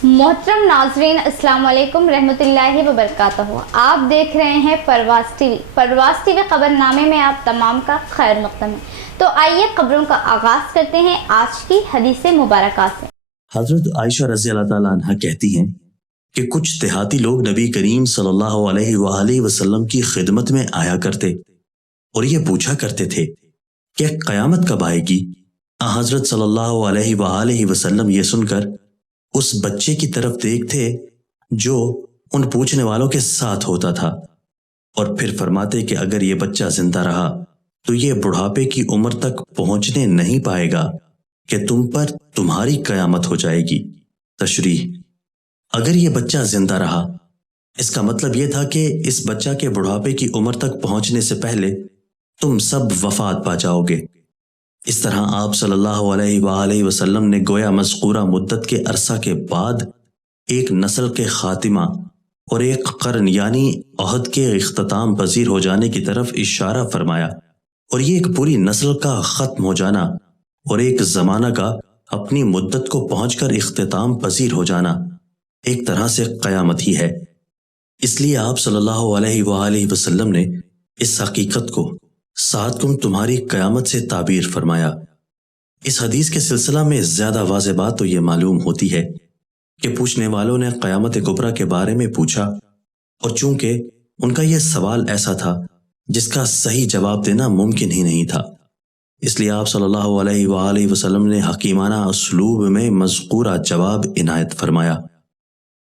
मोहतरम नाजरीन, अस्सलाम वालेकुम रहमतुल्लाहि व बरकातहू। आप देख रहे हैं परवाज़ टीवी। परवाज़ टीवी खबरनामे में आप तमाम का खैर मक़दम है। तो आइए खबरों का आगाज़ करते हैं आज की हदीस मुबारका से। हज़रत आयशा रज़ी अल्लाह ताला अन्हा कहती हैं कि कुछ देहाती लोग नबी करीम सल्लल्लाहु अलैहि वसल्लम की खिदमत में आया करते और ये पूछा करते थे कि क़यामत कब आएगी। हज़रत सल्लल्लाहु अलैहि वसल्लम ये सुनकर उस बच्चे की तरफ देखते जो उन पूछने वालों के साथ होता था और फिर फरमाते कि अगर ये बच्चा जिंदा रहा तो ये बुढ़ापे की उम्र तक पहुंचने नहीं पाएगा कि तुम पर तुम्हारी क़यामत हो जाएगी। तशरीह, अगर ये बच्चा जिंदा रहा इसका मतलब ये था कि इस बच्चा के बुढ़ापे की उम्र तक पहुंचने से पहले तुम सब वफात पा जाओगे। इस तरह आप सल्लल्लाहु अलैहि वसल्लम ने गोया मज़कूरा मुद्दत के अरसा के बाद एक नस्ल के खातिमा और एक कर्न यानी अहद के इख्तिताम पजीर हो जाने की तरफ इशारा फरमाया, और ये एक पूरी नस्ल का ख़त्म हो जाना और एक ज़माना का अपनी मुद्दत को पहुंचकर इख्तिताम पजीर हो जाना एक तरह से क़यामत ही है। इसलिए आप सल्लल्लाहु अलैहि वसल्लम ने इस हकीकत को सातकुम तुम्हारी क़यामत से ताबीर फरमाया। इस हदीस के सिलसिला में ज़्यादा वाज़ेह बात तो ये मालूम होती है कि पूछने वालों ने क़यामत कुबरा के बारे में पूछा, और चूंकि उनका यह सवाल ऐसा था जिसका सही जवाब देना मुमकिन ही नहीं था, इसलिए आप सल्लल्लाहु अलैहि वसल्लम ने हकीमाना उसलूब में मज़कूरा जवाब इनायत फरमाया।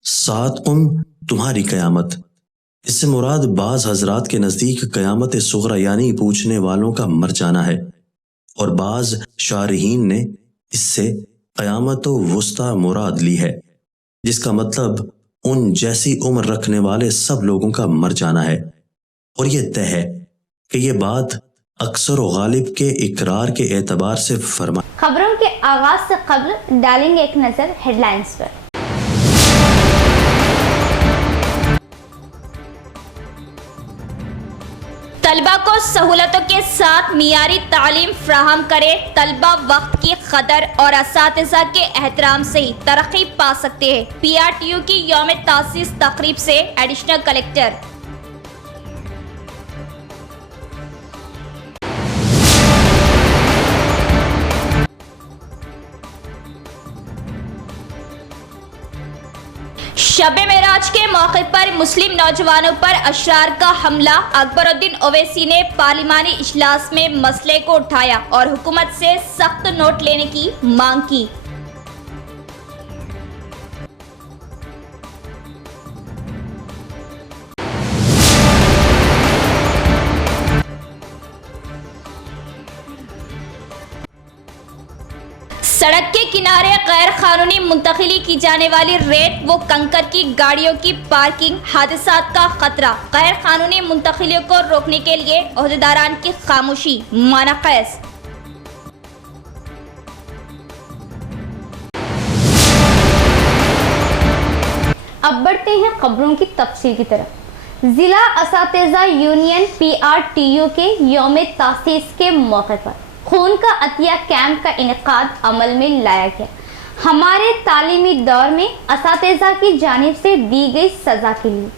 सातकुम तुम्हारी क़यामत, इससे मुराद बाज हजरात के नज़दीक क़यामत सुग़रा यानी पूछने वालों का मर जाना है, और बाज शारहीन ने इससे क़यामत वुस्ता मुराद ली है, जिसका मतलब उन जैसी उम्र रखने वाले सब लोगों का मर जाना है। और यह तय है कि यह बात अक्सर व गालिब के इकरार के एतबार से फरमा। खबरों के आगाज से कबल डालेंगे एक नज़र हेडलाइंस पर। तलबा को सहूलतों के साथ मियारी तालीम फ्राहम करे। तलबा वक्त की कदर और असातिज़ा के एहतराम से ही तरक्की पा सकते हैं। PRTU की यौम तासीस तकरीब से एडिशनल कलेक्टर। शब मेराज के मौके पर मुस्लिम नौजवानों पर अशरार का हमला। अकबरुद्दीन ओवैसी ने पार्लिमानी इजलास में मसले को उठाया और हुकूमत से सख्त नोट लेने की मांग की। सड़क के किनारे गैर कानूनी मुंतकिली की जाने वाली रेत व कंकर की गाड़ियों की पार्किंग, हादसात का खतरा। गैर कानूनी मुंतकिलियों को रोकने के लिए ओहदेदारान की खामोशी माना कैस। अब बढ़ते हैं खबरों की तफसील की तरफ। जिला असातिज़ा यूनियन PRTU के यौम तासीस के मौके पर खून का अतिया कैंप का इनेकाद अमल में लाया गया। हमारे तालीमी दौर में असातिज़ा की जानिब से दी गई सज़ा के लिए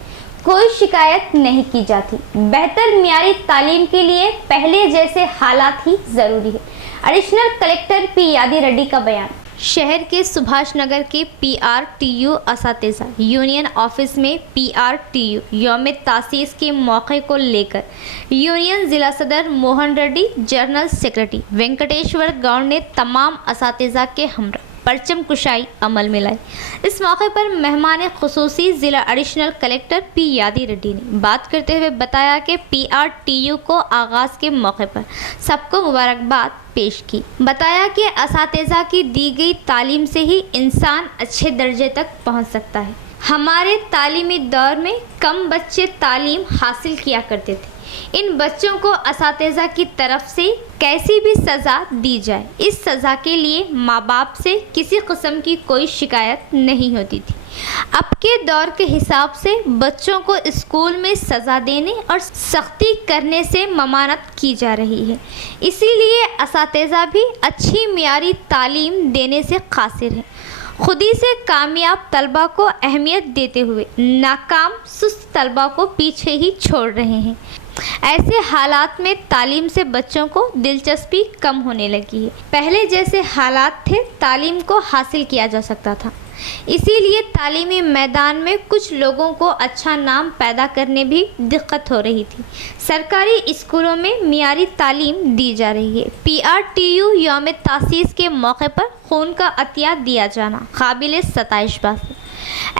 कोई शिकायत नहीं की जाती। बेहतर मियारी तालीम के लिए पहले जैसे हालात ही ज़रूरी है। एडिशनल कलेक्टर P यादी रेड्डी का बयान। शहर के सुभाष नगर के PRTU असातिज़ा यूनियन ऑफिस में PRTU यौम तासीस के मौके को लेकर यूनियन ज़िला सदर मोहन रेड्डी, जनरल सेक्रेटरी वेंकटेश्वर गौड़ ने तमाम असातिज़ा के हमरा परचम कुशाई अमल में लाई। इस मौके पर मेहमान खुसूसी ज़िला एडिशनल कलेक्टर P यादी रेड्डी ने बात करते हुए बताया कि PRTU को आगाज़ के मौके पर सबको मुबारकबाद पेश की। बताया कि असातिज़ा की दी गई तालीम से ही इंसान अच्छे दर्जे तक पहुंच सकता है। हमारे तालीमी दौर में कम बच्चे तालीम हासिल किया करते थे। इन बच्चों को असातिज़ा की तरफ से कैसी भी सज़ा दी जाए, इस सज़ा के लिए माँ बाप से किसी किस्म की कोई शिकायत नहीं होती थी। अब के दौर के हिसाब से बच्चों को स्कूल में सज़ा देने और सख्ती करने से ममानत की जा रही है। इसीलिए असातिज़ा भी अच्छी मियारी तालीम देने से कासिर है। खुदी से कामयाब तलबा को अहमियत देते हुए नाकाम सुस्त तलबा को पीछे ही छोड़ रहे हैं। ऐसे हालात में तालीम से बच्चों को दिलचस्पी कम होने लगी है। पहले जैसे हालात थे तालीम को हासिल किया जा सकता था, इसीलिए तालीमी मैदान में कुछ लोगों को अच्छा नाम पैदा करने भी दिक्कत हो रही थी। सरकारी स्कूलों में मियारी तालीम दी जा रही है। PRTU यौम तासीस के मौके पर खून का अतिया दिया जाना काबिल सताइश बात है।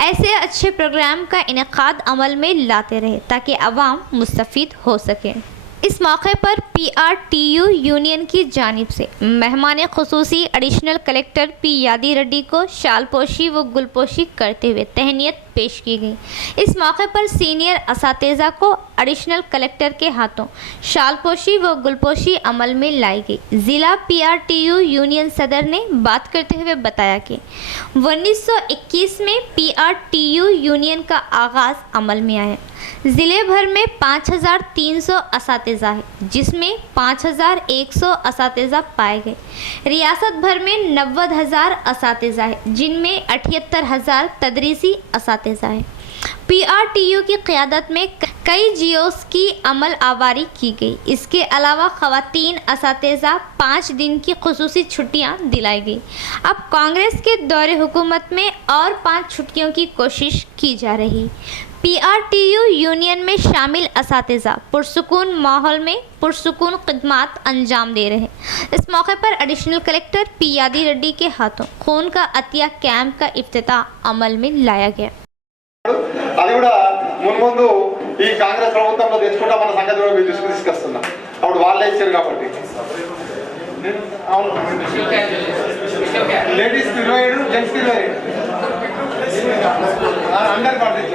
ऐसे अच्छे प्रोग्राम का इनेकाद अमल में लाते रहे ताकि अवाम मुस्तफ़ीद हो सके। इस मौके पर PRTU यूनियन की जानिब से मेहमान खुसूसी एडिशनल कलेक्टर P यादी रेड्डी को शालपोशी व गुलपोशी करते हुए तहनीत पेश की गई। इस मौके पर सीनियर असातिज़ा को एडिशनल कलेक्टर के हाथों शालपोशी व गुलपोशी अमल में लाई गई। ज़िला PRTU यूनियन सदर ने बात करते हुए बताया कि 1921 में PRTU यूनियन का आगाज़ अमल में आया। ज़िले भर में 5300 असातिज़ा है, जिसमें 5100 असातिज़ा पाए गए। रियासत भर में 90,000 असातिज़ा है, जिनमें 78,000 तदरीसी असातिज़ा है। PRTU की क़यादत में कई जियोस की अमल आवारी की गई। इसके अलावा ख़वातीन असातिज़ा 5 दिन की खुसूसी छुट्टियां दिलाई गई। अब कांग्रेस के दौरे हुकूमत में और 5 छुट्टियों की कोशिश की जा रही। PRTU यूनियन में शामिल असातिज़ा पुरसुकून माहौल में पुरसुकून खिदमात अंजाम दे रहे। इस मौके पर एडिशनल कलेक्टर P यादी रेड्डी के हाथों खून का अतिया कैंप का इफ्तिताह अमल में लाया गया। అది కూడా మున్ముందు ఈ కాంగ్రెస్ ప్రభుత్వంలో తెచ్చుకుంటామన్న సంగతి కూడా మీరు తీసుకొస్తున్నా అప్పుడు వాళ్ళే ఇచ్చారు కాబట్టి అవును లేడీస్కి 27 జెంట్స్కి 27 అండర్ పడుతుంది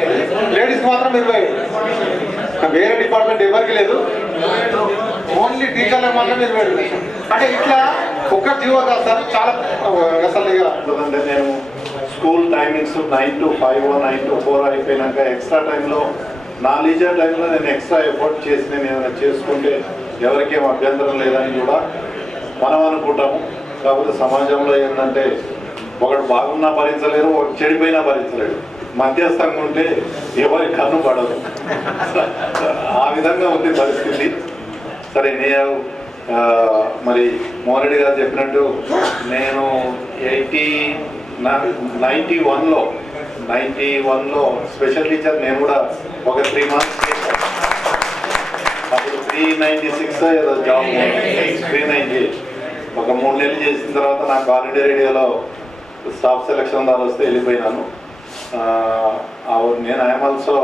లేడీస్కి మాత్రం 27 వేరే డిపార్ట్మెంట్ ఎవరికి లేదు ఓన్లీ టీచర్లకు మాత్రం 27 అంటే ఇట్లా ఒక్క జీవో కాదు సార్ చాలా అసలు ఇక నేను స్కూల్ టైమింగ్స్ 9 to 5 9 to 4 అయిపోయినాక ఎక్స్ట్రా టైంలో నా లీజర్ టైంలో నేను ఎక్స్ట్రా ఎఫర్ట్ చేసి నేను ఏమైనా చేసుకుంటే ఎవరికేం అభ్యంతరం లేదని కూడా మనం అనుకుంటాము. కాకపోతే సమాజంలో ఏంటంటే ఒకడు బాగున్నా భరించలేరు, ఒకటి చెడిపోయినా భరించలేడు, మధ్యస్థంగా ఉంటే ఎవరి కన్ను పడదు. ఆ విధంగా ఉంది పరిస్థితి. సరే నేను మరి మోహన్ రెడ్డి గారు చెప్పినట్టు నేను 91లో స్పెషల్ టీచర్ నేను కూడా ఒక 3 months చేశాను. అప్పుడు 396 ఏదో జాబ్ 390 ఒక 3 నెలలు చేసిన తర్వాత నాకు ఆల్ ఇండియా రేడియోలో స్టాఫ్ సెలక్షన్ ద్వారా వస్తే వెళ్ళిపోయినాను. నేను I'm also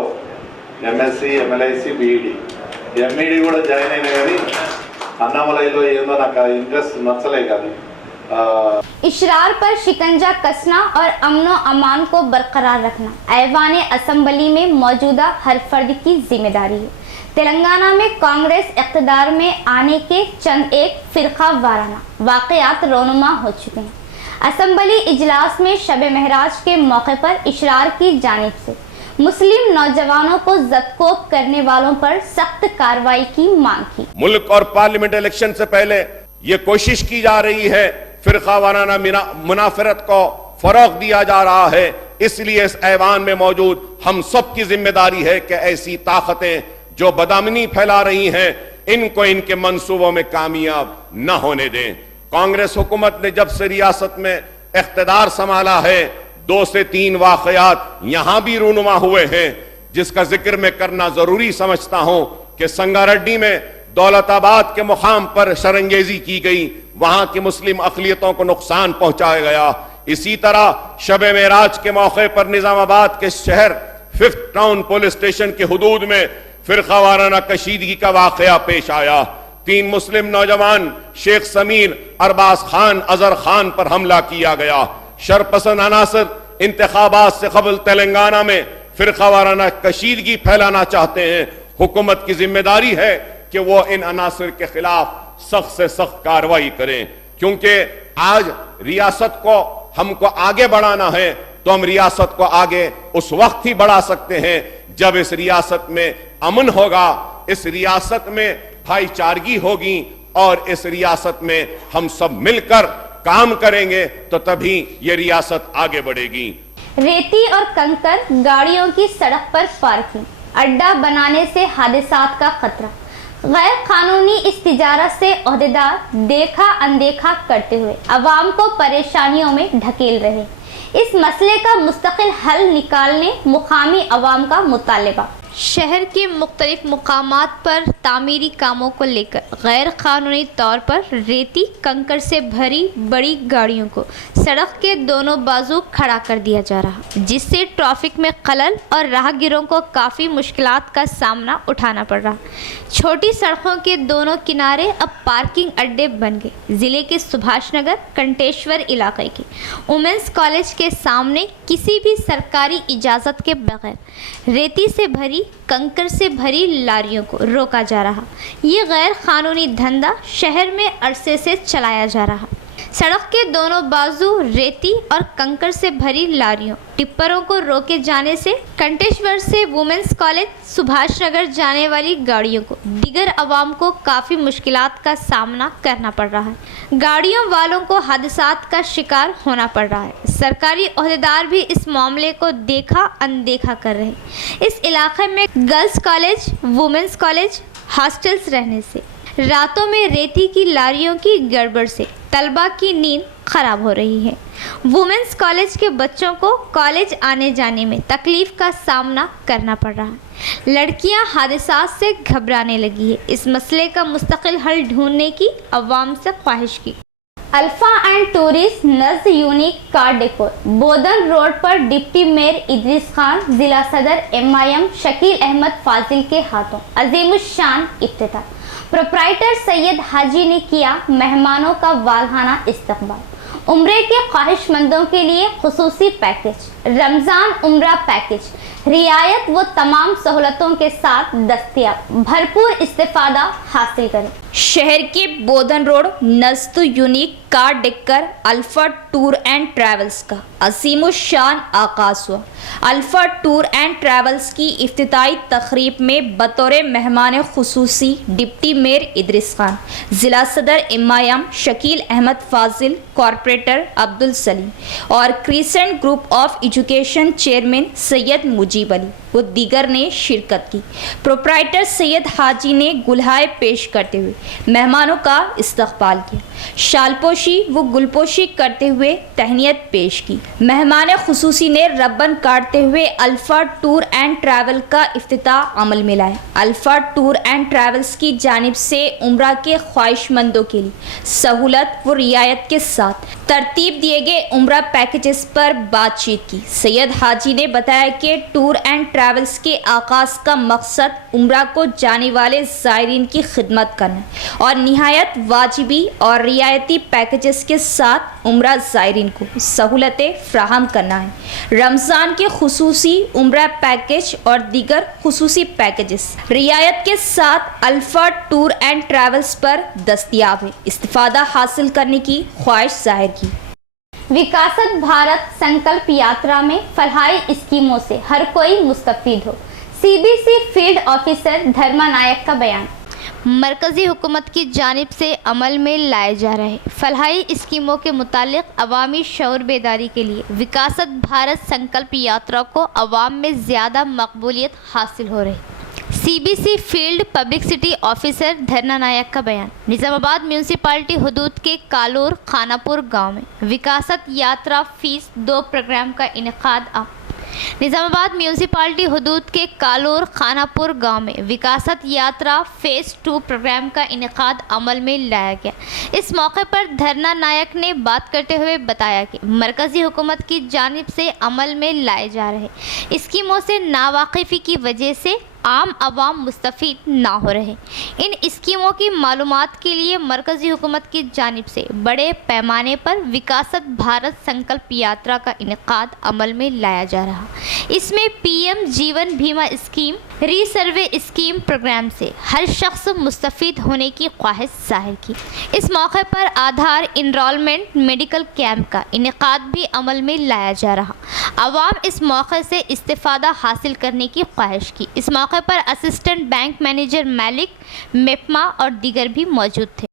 MSc MLIC BEd MEd కూడా జాయిన్ అయినా కానీ అన్నామలైలో ఏందో నాకు ఇంట్రెస్ట్ నచ్చలే కానీ इशरार पर शिकंजा कसना और अमनो अमान को बरकरार रखना ऐवान असम्बली में मौजूदा हर फर्द की जिम्मेदारी है। तेलंगाना में कांग्रेस इक़्तिदार में आने के चंद एक फ़िरक़ा वाराना वाक़यात रोनुमा हो चुके हैं। असम्बली इजलास में शब महराज के मौके पर इशरार की जानिब से मुस्लिम नौजवानों को ज़दकोब करने वालों पर सख्त कार्रवाई की मांग की। मुल्क और पार्लियामेंट इलेक्शन से पहले ये कोशिश की जा रही है, फिरका वाराना मुनाफरत को फरोग दिया जा रहा है। इसलिए इस ऐवान में मौजूद हम सब की जिम्मेदारी है कि ऐसी ताकतें जो बदअमनी फैला रही हैं इनको इनके मंसूबों में कामयाब न होने दें। कांग्रेस हुकूमत ने जब से रियासत में इख्तिदार संभाला है 2 से 3 वाकयात यहां भी रूनुमा हुए हैं, जिसका जिक्र मैं करना जरूरी समझता हूं कि संगारेड्डी में दौलताबाद के मुकाम पर शरंगेजी की गई, वहां की मुस्लिम अक़लियतों को नुकसान पहुंचाया गया। इसी तरह शब मेराज के मौके पर निजामाबाद के शहर 5th टाउन पुलिस स्टेशन के हुदूद में फिरका वाराना कशीदगी का वाकया पेश आया। 3 मुस्लिम नौजवान शेख समीर, अरबाज खान, अजहर खान पर हमला किया गया। शरपसंद अनासर इंतखाबात से कबल तेलंगाना में फिरका वाराना कशीदगी फैलाना चाहते हैं। हुकूमत की जिम्मेदारी है कि वो इन अनासर के खिलाफ सख्त से सख्त कार्रवाई करें, क्योंकि आज रियासत को हमको आगे बढ़ाना है तो हम रियासत को आगे उस वक्त ही बढ़ा सकते हैं जब इस रियासत में अमन होगा, इस रियासत में भाईचारगी होगी और इस रियासत में हम सब मिलकर काम करेंगे तो तभी ये रियासत आगे बढ़ेगी। रेती और कंकर गाड़ियों की सड़क पर पार्किंग, अड्डा बनाने से हादसात का खतरा, गैर कानूनी इस तिजारत से ओहदेदार देखा अनदेखा करते हुए अवाम को परेशानियों में ढकेल रहे। इस मसले का मुस्तकिल हल निकालने मुकामी अवाम का मुतालबा। शहर के मुख्तलिफ मुकामात पर तामीरी कामों को लेकर गैर कानूनी तौर पर रेती कंकर से भरी बड़ी गाड़ियों को सड़क के दोनों बाजू खड़ा कर दिया जा रहा, जिससे ट्रैफिक में खलल और राहगीरों को काफ़ी मुश्किलात का सामना उठाना पड़ रहा। छोटी सड़कों के दोनों किनारे अब पार्किंग अड्डे बन गए। ज़िले के सुभाष नगर कंटेश्वर इलाके के वुमेंस कॉलेज के सामने किसी भी सरकारी इजाज़त के बगैर रेती से भरी कंकर से भरी लारियों को रोका जा रहा। ये गैर कानूनी धंधा शहर में अरसे से चलाया जा रहा। सड़क के दोनों बाजू रेती और कंकर से भरी लारियों टिप्परों को रोके जाने से कंटेश्वर से वुमेंस कॉलेज सुभाष नगर जाने वाली गाड़ियों को दिगर अवाम को काफ़ी मुश्किलात का सामना करना पड़ रहा है। गाड़ियों वालों को हादसात का शिकार होना पड़ रहा है। सरकारी ओहदेदार भी इस मामले को देखा अनदेखा कर रहे हैं। इस इलाके में girls college, women's college, hostels रहने से रातों में रेती की लारियों की गड़बड़ से तलबा की नींद खराब हो रही है। वुमेंस कॉलेज के बच्चों को कॉलेज आने जाने में तकलीफ का सामना करना पड़ रहा है। लड़कियां हादसात से घबराने लगी है। इस मसले का मुस्तकिल हल ढूंढने की अवाम से ख्वाहिश की। अल्फा एंड टूरिस्ट नज़्द unique car decor Bodhan road पर डिप्टी मेयर इदरीस खान, जिला सदर MIM शकील अहमद फाजिल के हाथों अजीमुशान इफ्तिताह। प्रोप्राइटर सैयद हाजी ने किया मेहमानों का वालहाना इस्तकबाल। उम्रे के ख्वाहिशमंदों के लिए खुसूसी पैकेज, रमज़ान उम्रा पैकेज, रियायत व तमाम सहूलतों के साथ दस्तयाब। भरपूर इस्तिफादा हासिल करें। शहर के बोधन रोड नज़्द unique car decor Alpha tour and travels का अज़ीमुश्शान आगाज़ हुआ। अल्फा टूर एंड ट्रैवल्स की इफ्तिताई तकरीब में बतौर मेहमान खुसूसी डिप्टी मेयर इदरीस खान, ज़िला सदर MIM शकील अहमद फाजिल, कॉरपोरेटर अब्दुल सलीम और crescent group of education chairman Syed Mujeeb Ali व दीगर ने शिरकत की। प्रोप्राइटर सैयद हाजी ने गुलहाए पेश करते हुए मेहमानों का इस्तकबाल किया। शालपोशी व गुलपोशी करते हुए तहनीत पेश की। मेहमान खुसूसी ने रब्बन काटते हुए अल्फा टूर एंड ट्रैवल का इफ्तिताह अमल में लाया। अल्फा टूर एंड ट्रैवल्स की जानिब से उम्रा के ख्वाहिशमंदों के लिए सहूलत व रियायत के साथ तरतीब दिए गए उम्रा पैकेजेस पर बातचीत की। सैयद हाजी ने बताया कि टूर एंड ट्रैवल्स के आगाज़ का मकसद उम्रा को जाने वाले ज़ायरीन की खिदमत करना और निहायत वाजिबी और रियायती पैकेजेस के साथ उम्रा ज़ायरीन को सहूलतें फ्राहम करना है। रमज़ान के खुसूसी उम्रा पैकेज और दीगर खुसूसी पैकेजेस रियायत के साथ अल्फा टूर एंड ट्रैवल्स पर दस्तयाब है। इस्तिफादा हासिल करने की ख्वाहिश जाहिर की। विकासत भारत संकल्प यात्रा में फलाही स्कीमों से हर कोई मुस्तफीद हो। CBC फील्ड ऑफिसर धर्मा नायक का बयान। मरकज़ी हुकूमत की जानिब से अमल में लाए जा रहे फलाही स्कीमों के मुतालिक अवामी शऊर बेदारी के लिए विकासत भारत संकल्प यात्रा को अवाम में ज़्यादा मकबूलियत हासिल हो रही। CBC फील्ड पब्लिसिटी ऑफिसर धर्मा नायक का बयान। निज़ामाबाद म्यूनसिपालिटी हदूद के कालूर खानापुर गांव में विकासत यात्रा फ़ीस 2 प्रोग्राम का इनेकाद। निज़ामाबाद म्यूनसिपालिटी हदूद के कालूर खानापुर गांव में विकासत यात्रा फ़ेज़ 2 प्रोग्राम का इनेकाद अमल में लाया गया। इस मौके पर धर्मा नायक ने बात करते हुए बताया कि मरकज़ी हुकूमत की जानिब से अमल में लाए जा रहे स्कीमों से नावाकिफ़ी की वजह से आम आवाम मुस्तफ़ीद ना हो रहे। इन स्कीमों की मालूमात के लिए मरकज़ी हुकूमत की जानिब से बड़े पैमाने पर विकासत भारत संकल्प यात्रा का इनेकाद अमल में लाया जा रहा। इसमें PM जीवन बीमा स्कीम, रीसर्वे स्कीम प्रोग्राम से हर शख्स मुस्तफ़ीद होने की ख्वाहिश जाहिर की। इस मौके पर आधार इनरोलमेंट मेडिकल कैंप का इनेकाद भी अमल में लाया जा रहा। आवाम इस मौके से इस्तिफादा हासिल करने की ख्वाहिश की। इस मौके पर असिस्टेंट बैंक मैनेजर मालिक, मेपमा और दीगर भी मौजूद थे।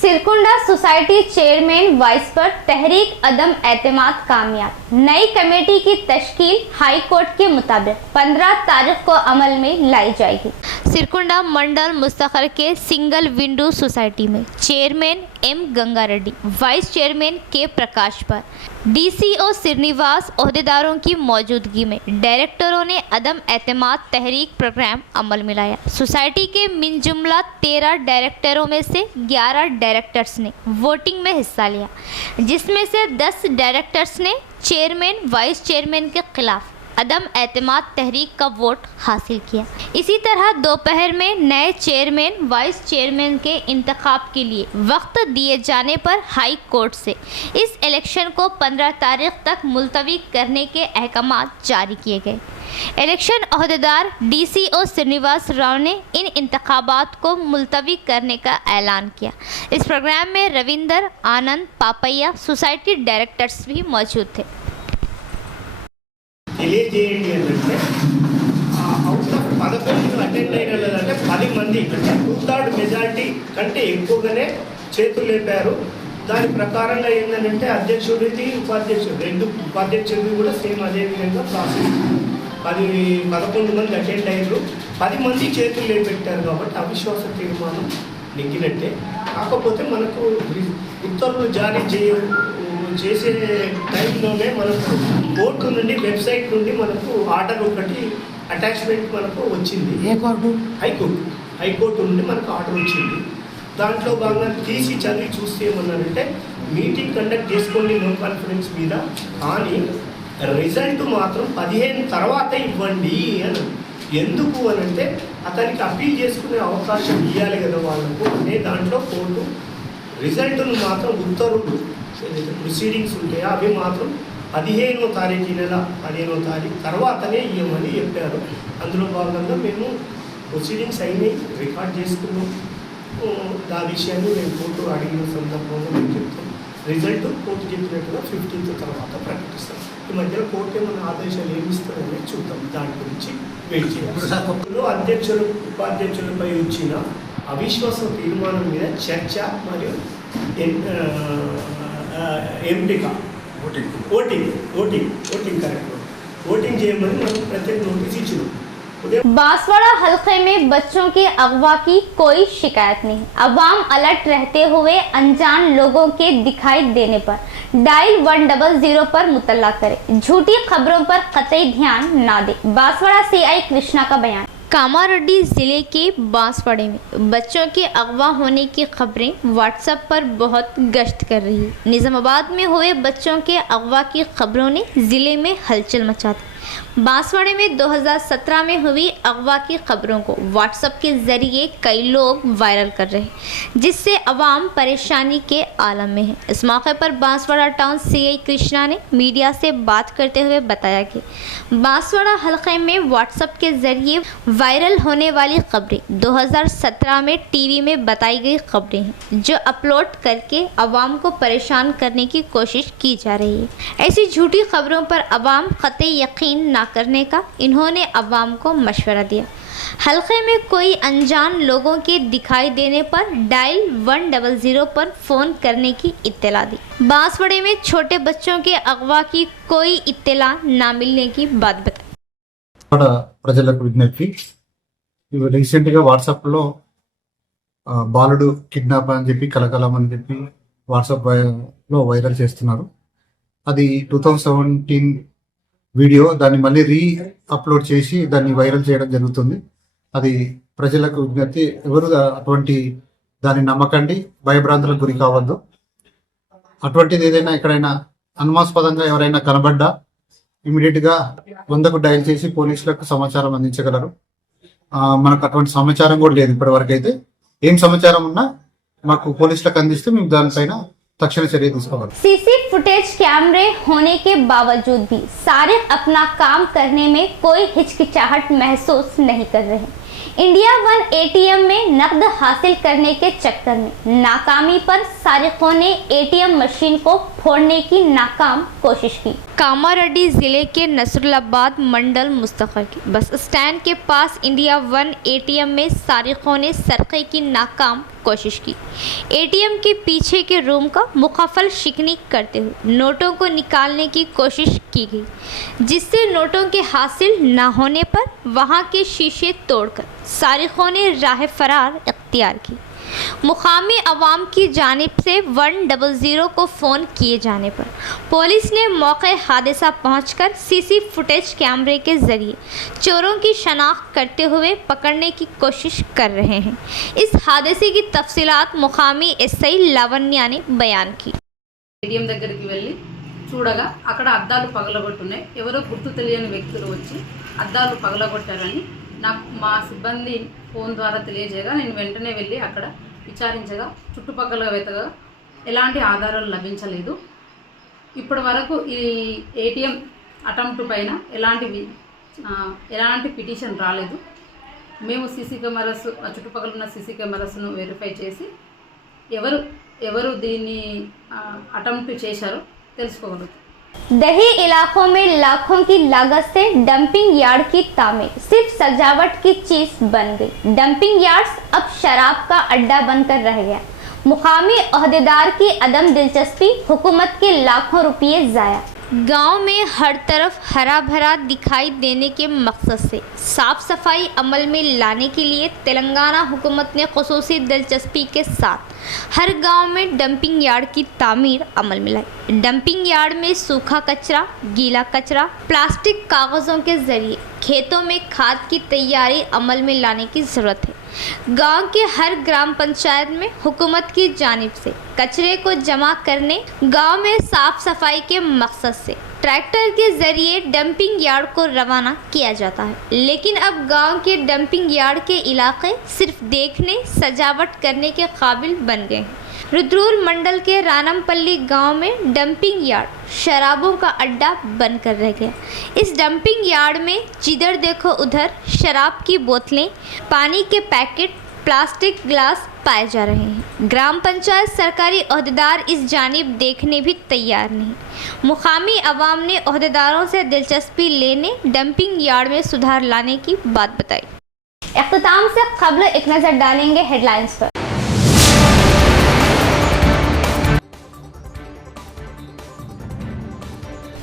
सिरकुंडा सोसाइटी चेयरमैन वाइस पर तहरीक अदम एतमाद कामयाब। नई कमेटी की तश्कील हाई कोर्ट के मुताबिक 15 तारीख को अमल में लाई जाएगी। सिरकुंडा मंडल मुस्तखर के सिंगल विंडो सोसाइटी में chairman M Ganga Reddy, vice chairman K Prakash पर डीसीओ श्रीनिवास ओहदेदारों की मौजूदगी में डायरेक्टरों ने अदम एतमाद तहरीक प्रोग्राम अमल में लाया। सोसाइटी के मिन जुमला 13 डायरेक्टरों में से 11 डायरेक्टर्स ने वोटिंग में हिस्सा लिया, जिसमें से 10 डायरेक्टर्स ने चेयरमैन वाइस चेयरमैन के खिलाफ अदम एतमाद तहरीक का वोट हासिल किया। इसी तरह दोपहर में नए चेयरमैन वाइस चेयरमैन के इंतखाब के लिए वक्त दिए जाने पर हाई कोर्ट से इस इलेक्शन को 15 तारीख तक मुलतवी करने के अहकामात जारी किए गए। इलेक्शन अहदेदार डीसीओ श्रीनिवास राव ने इन इंतखाबात को मुलतवी करने का ऐलान किया। इस प्रोग्राम में रविंदर, आनंद, पापैया सोसाइटी डायरेक्टर्स भी मौजूद थे। తెలియజేయండి అంటే అవుట్ ఆఫ్ 11 అటెండ్ అయిన వాళ్ళంటే 10 మంది అంటే 2/3 మెజారిటీ కంటే ఎక్కువగానే చేతులు లేపారు. దాని ప్రకారంగా ఏంటంటే అధ్యక్షుడికి ఉపాధ్యక్షుడు 2 ఉపాధ్యక్షుడికి కూడా సేమ్ అదే విధంగా ప్రాసెస్ 11 మంది అటెండ్ అయ్యారు. 10 మంది చేతులు లేపెట్టారు కాబట్టి అవిశ్వాస తీర్మానం నెగ్గినట్టే. కాకపోతే మనకు ఉత్తర్వులు జారీ చేసే టైంలోనే మనకు కోర్టు నుండి వెబ్సైట్ నుండి మనకు ఆర్డర్ ఒకటి అటాచ్మెంట్ మనకు వచ్చింది. ఏ కోర్టు? హైకోర్టు నుండి మనకు ఆర్డర్ వచ్చింది. దాంట్లో భాగంగా తీసి చదివి చూస్తే ఏమన్నారంటే మీటింగ్ కండక్ట్ చేసుకోండి నో కాన్ఫరెన్స్ మీద, కానీ రిజల్ట్ మాత్రం 15 తర్వాత ఇవ్వండి అని. ఎందుకు అని అంటే అతనికి అప్పీల్ చేసుకునే అవకాశం ఇవ్వాలి కదా వాళ్ళకు అనే దాంట్లో కోర్టు రిజల్ట్ను మాత్రం ఉత్తర్వులు ప్రొసీడింగ్స్ ఉంటాయో అవి మాత్రం 15వ తారీఖు నెల 15వ తారీఖు తర్వాతనే ఇవ్వమని చెప్పారు. అందులో భాగంగా మేము ప్రొసీడింగ్స్ అయినాయి, రికార్డ్ చేసుకున్నాం. ఆ విషయాన్ని మేము కోర్టు అడిగిన సందర్భంలో మేము చెప్తాం. రిజల్ట్ కోర్టు చెప్పినట్టుగా 15th తర్వాత ప్రకటిస్తాం. ఈ మధ్యలో కోర్టు ఏమైనా ఆదేశాలు ఏమిస్తారనేది చూద్దాం. దాని గురించి వెయిట్ చేయాలి. అధ్యక్షులు ఉపాధ్యక్షులపై వచ్చిన అవిశ్వాస తీర్మానం మీద చర్చ మరియు ఎంపిక ఓటింగ్ కరెక్ట్ ఓటింగ్ చేయమని మనం ప్రత్యేక నోటీస్ ఇచ్చినాం. बांसवाड़ा हलके में बच्चों के अगवा की कोई शिकायत नहीं। अवाम अलर्ट रहते हुए अनजान लोगों के दिखाई देने पर डायल 100 पर मुतल्ला करे, झूठी खबरों पर कतई ध्यान ना दे। बांसवाड़ा सीआई कृष्णा का बयान। कामारेड्डी ज़िले के बांसवाड़े में बच्चों के अगवा होने की खबरें व्हाट्सएप पर बहुत गश्त कर रही है। निज़ामाबाद में हुए बच्चों के अगवा की खबरों ने ज़िले में हलचल मचा दी। बांसवाड़े में 2017 में हुई अगवा की खबरों को व्हाट्सएप के ज़रिए कई लोग वायरल कर रहे हैं, जिससे अवाम परेशानी के आलम में है। इस मौके पर बांसवाड़ा टाउन सीआई कृष्णा ने मीडिया से बात करते हुए बताया कि बांसवाड़ा हलके में व्हाट्सएप के ज़रिए वायरल होने वाली खबरें 2017 में टीवी में बताई गई खबरें हैं, जो अपलोड करके अवाम को परेशान करने की कोशिश की जा रही है। ऐसी झूठी खबरों पर अवाम कतई यकीन ना करने का इन्होंने अवाम को मशवरा दिया। हलके में कोई अनजान लोगों के दिखाई देने पर डायल 100 पर फ़ोन करने की इत्तला दी। बांसवाड़े में छोटे बच्चों के अगवा की कोई इत्तला ना मिलने की बात बताई। ప్రజలకు విజ్ఞప్తి, ఇవి రీసెంట్గా వాట్సాప్లో బాలుడు కిడ్నాప్ అని చెప్పి కలకలం అని చెప్పి వాట్సాప్లో వైరల్ చేస్తున్నారు. అది 2017 వీడియో, దాన్ని మళ్ళీ అప్లోడ్ చేసి దాన్ని వైరల్ చేయడం జరుగుతుంది. అది ప్రజలకు విజ్ఞప్తి, ఎవరు అటువంటి దాన్ని నమ్మకండి, భయభ్రాంతులకు గురి కావద్దు. అటువంటిది ఏదైనా ఎక్కడైనా అనుమానాస్పదంగా ఎవరైనా కనబడ్డా ఇమీడియట్గా 100కు డయల్ చేసి పోలీసులకు సమాచారం అందించగలరు. మనకు అటువంటి సమాచారం కూడా లేదు ఇప్పటివరకు. అయితే ఏం సమాచారం ఉన్నా మాకు పోలీసులకు అందిస్తే మేము దానిపైన तक्षण चर्या తీసుకోవాలి। सीसी फुटेज कैमरे होने के बावजूद भी सारिक अपना काम करने में कोई हिचकिचाहट महसूस नहीं कर रहे। इंडिया वन एटीएम में नकद हासिल करने के चक्कर में नाकामी पर सारिकों ने एटीएम मशीन को फोड़ने की नाकाम कोशिश की। कामारेड्डी जिले के नसरुल्लाबाद मंडल मुस्तखर के बस स्टैंड के पास इंडिया वन एटीएम में सारिकों ने सरके की नाकाम कोशिश की। एटीएम के पीछे के रूम का मुकफ्फल शिकनी करते हुए नोटों को निकालने की कोशिश की गई, जिससे नोटों के हासिल न होने पर वहां के शीशे तोड़कर सारिकों ने राह फरार इख्तियार की। मुकामी अवाम की जानिब से 100 को फ़ोन किए जाने पर पुलिस ने मौके हादसा पहुंचकर सीसी फुटेज कैमरे के ज़रिए चोरों की शनाख्त करते हुए पकड़ने की कोशिश कर रहे हैं। इस हादसे की तफसीलात मुकामी एसआई लावण्या ने बयान की। ఏటీఎం దగ్గరికి వెళ్ళి చూడగా అక్కడ అద్దాలు పగలగొట్టున్నాయి. ఎవరో గుర్తు తెలియని వ్యక్తులు వచ్చి అద్దాలు పగలగొట్టారని నాకు మా సిబ్బంది ఫోన్ ద్వారా తెలియజేయగా నేను వెంటనే వెళ్ళి అక్కడ విచారించగా చుట్టుపక్కల వెతగా ఎలాంటి ఆధారాలు లభించలేదు. ఇప్పటి వరకు ఈ ఏటీఎం అటెంప్ట్ పైన ఎలాంటి పిటిషన్ రాలేదు. మేము సీసీ కెమెరాస్ చుట్టుపక్కల ఉన్న సీసీ కెమెరాస్ను వెరిఫై చేసి ఎవరు దీన్ని అటెంప్ట్ చేశారో తెలుసుకోగలుగుతాం. दही इलाकों में लाखों की लागत से डंपिंग यार्ड की तामीर सिर्फ सजावट की चीज बन गई। डंपिंग यार्ड्स अब शराब का अड्डा बनकर रह गया। मुकामी ओहदेदार की अदम दिलचस्पी, हुकूमत के लाखों रुपये जाया। गांव में हर तरफ हरा भरा दिखाई देने के मकसद से साफ सफाई अमल में लाने के लिए तेलंगाना हुकूमत ने खुसूसी दिलचस्पी के साथ हर गांव में डंपिंग यार्ड की तामीर अमल में लाई। डंपिंग यार्ड में सूखा कचरा, गीला कचरा, प्लास्टिक कागज़ों के ज़रिए खेतों में खाद की तैयारी अमल में लाने की ज़रूरत है। गांव के हर ग्राम पंचायत में हुकूमत की जानिब से कचरे को जमा करने, गांव में साफ सफाई के मकसद से ट्रैक्टर के ज़रिए डंपिंग यार्ड को रवाना किया जाता है। लेकिन अब गांव के डंपिंग यार्ड के इलाके सिर्फ देखने, सजावट करने के काबिल बन गए हैं। रुद्रूर मंडल के रानमपल्ली गांव में डंपिंग यार्ड शराबों का अड्डा बनकर रह गया। इस डंपिंग यार्ड में जिधर देखो उधर शराब की बोतलें, पानी के पैकेट, प्लास्टिक ग्लास पाए जा रहे हैं। ग्राम पंचायत सरकारी ओहदेदार इस जानिब देखने भी तैयार नहीं। मुकामी अवाम ने ओहदेदारों से दिलचस्पी लेने डंपिंग यार्ड में सुधार लाने की बात बताई। इख्तिताम से कबल एक नज़र डालेंगे हेडलाइंस पर।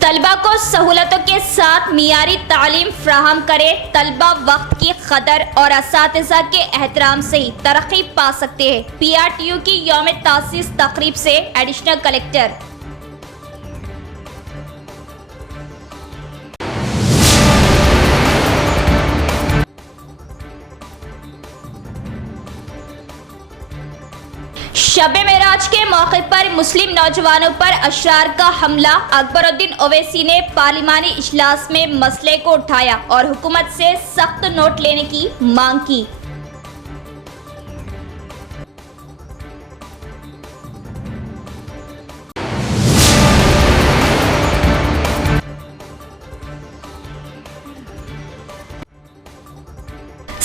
तलबा को सहूलतों के साथ मियारी तालीम फ्राहम करे। तलबा वक्त की कदर और असातिज़ा के एहतराम से ही तरक्की पा सकते हैं। PRTU की यौम तासीस तकरीब से एडिशनल कलेक्टर। शब मेराज के मौके पर मुस्लिम नौजवानों पर अशरार का हमला। अकबरुद्दीन ओवैसी ने पार्लिमानी इजलास में मसले को उठाया और हुकूमत से सख्त नोट लेने की मांग की।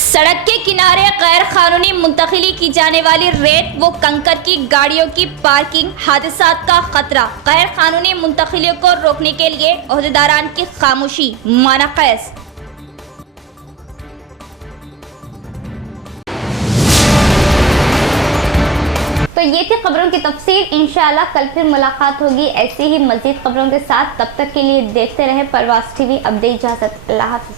सड़क के किनारे गैर कानूनी मुंतकिली की जाने वाली रेत व कंकर की गाड़ियों की पार्किंग, हादसात का खतरा। गैर कानूनी मुंतकिलियों को रोकने के लिए ओहदेदारान की खामोशी मानक़ैस। तो ये थी खबरों की तफसील। इंशाअल्लाह कल फिर मुलाकात होगी ऐसी ही मजीद खबरों के साथ। तब तक के लिए देखते रहे परवाज़ टीवी। अब दे इजाज़त। अल्लाह हाफ़िज़।